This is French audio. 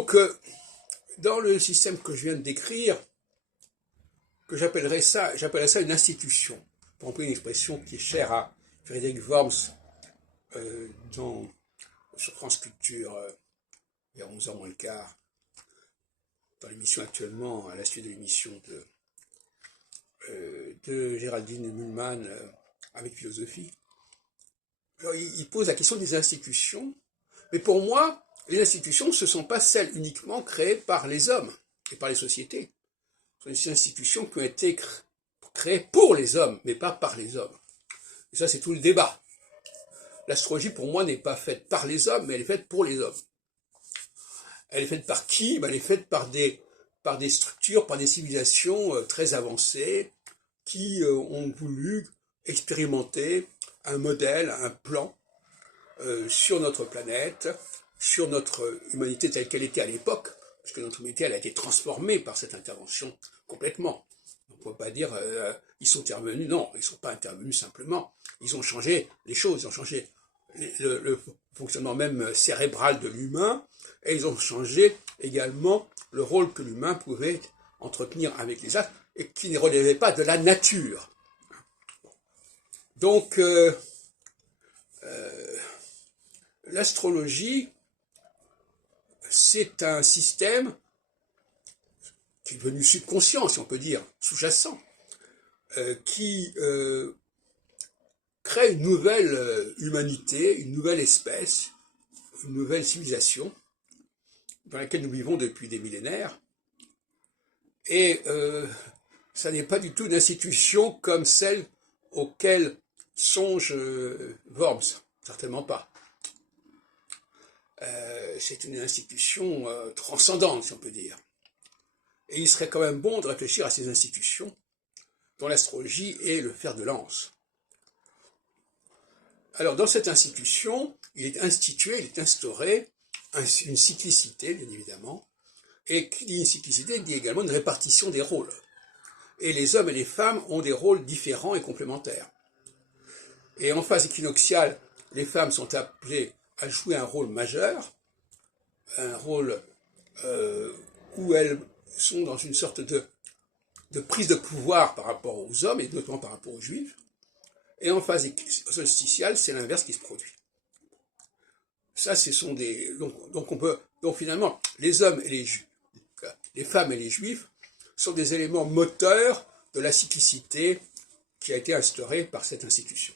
Donc, dans le système que je viens de décrire, que j'appellerais ça une institution, pour employer une expression qui est chère à Frédéric Worms sur France Culture, vers 11h moins le quart, dans l'émission actuellement, à la suite de l'émission de Géraldine Mühlmann avec philosophie. Alors, il pose la question des institutions, mais pour moi, les institutions, ce ne sont pas celles uniquement créées par les hommes et par les sociétés. Ce sont des institutions qui ont été créées pour les hommes, mais pas par les hommes. Et ça, c'est tout le débat. L'astrologie, pour moi, n'est pas faite par les hommes, mais elle est faite pour les hommes. Elle est faite par qui? Elle est faite par des structures, par des civilisations très avancées qui ont voulu expérimenter un modèle, un plan sur notre planète, sur notre humanité telle qu'elle était à l'époque, parce que notre humanité elle a été transformée par cette intervention complètement. On ne peut pas dire ils sont intervenus, non, ils ne sont pas intervenus simplement, ils ont changé les choses, ils ont changé le fonctionnement même cérébral de l'humain, et ils ont changé également le rôle que l'humain pouvait entretenir avec les astres, et qui ne relevait pas de la nature. Donc, l'astrologie, c'est un système qui est devenu subconscient, si on peut dire, sous-jacent, qui crée une nouvelle humanité, une nouvelle espèce, une nouvelle civilisation, dans laquelle nous vivons depuis des millénaires. Et ça n'est pas du tout une institution comme celle auquel songe Worms, certainement pas. C'est une institution transcendante, si on peut dire. Et il serait quand même bon de réfléchir à ces institutions dont l'astrologie est le fer de lance. Alors, dans cette institution, il est instauré une cyclicité, bien évidemment, et qui dit une cyclicité dit également une répartition des rôles. Et les hommes et les femmes ont des rôles différents et complémentaires. Et en phase équinoxiale, les femmes sont appelées à jouer un rôle majeur, un rôle où elles sont dans une sorte de prise de pouvoir par rapport aux hommes, et notamment par rapport aux juifs. Et en phase solsticiale, c'est l'inverse qui se produit. Ça, ce sont des... Donc finalement, les hommes et les femmes et les juifs sont des éléments moteurs de la cyclicité qui a été instaurée par cette institution.